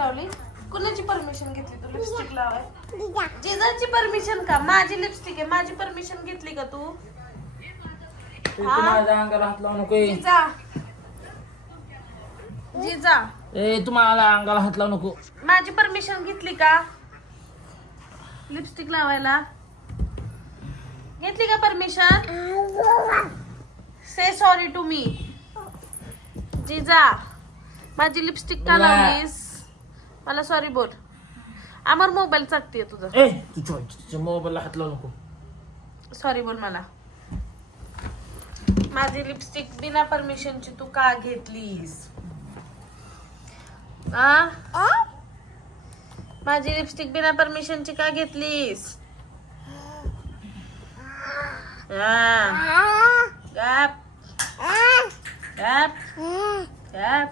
लावली? कुणाची परमिशन घेतली तू लिपस्टिक लावाय? जिजाची परमिशन का? माझी लिपस्टिक आहे, माझी परमिशन घेतली का तू? माझ्या अंगाला हात लावू नको. जिजा जिजा तुम्हाला अंगाला हात लावू नको. माझी परमिशन घेतली का लिपस्टिक लावायला? घेतली का permission? Say sorry to me. जिजा माझी लिपस्टिक का लावलीस? मला सॉरी बोल. आमर मोबाईल चाकतीये तुझा. तुझ्या मोबाईलला हात लावू नको. सॉरी बोल मला. माझी लिपस्टिक बिना परमिशनची तू का घेतलीस? माझी लिपस्टिक बिना परमिशनची का घेतलीस? गप गप गप.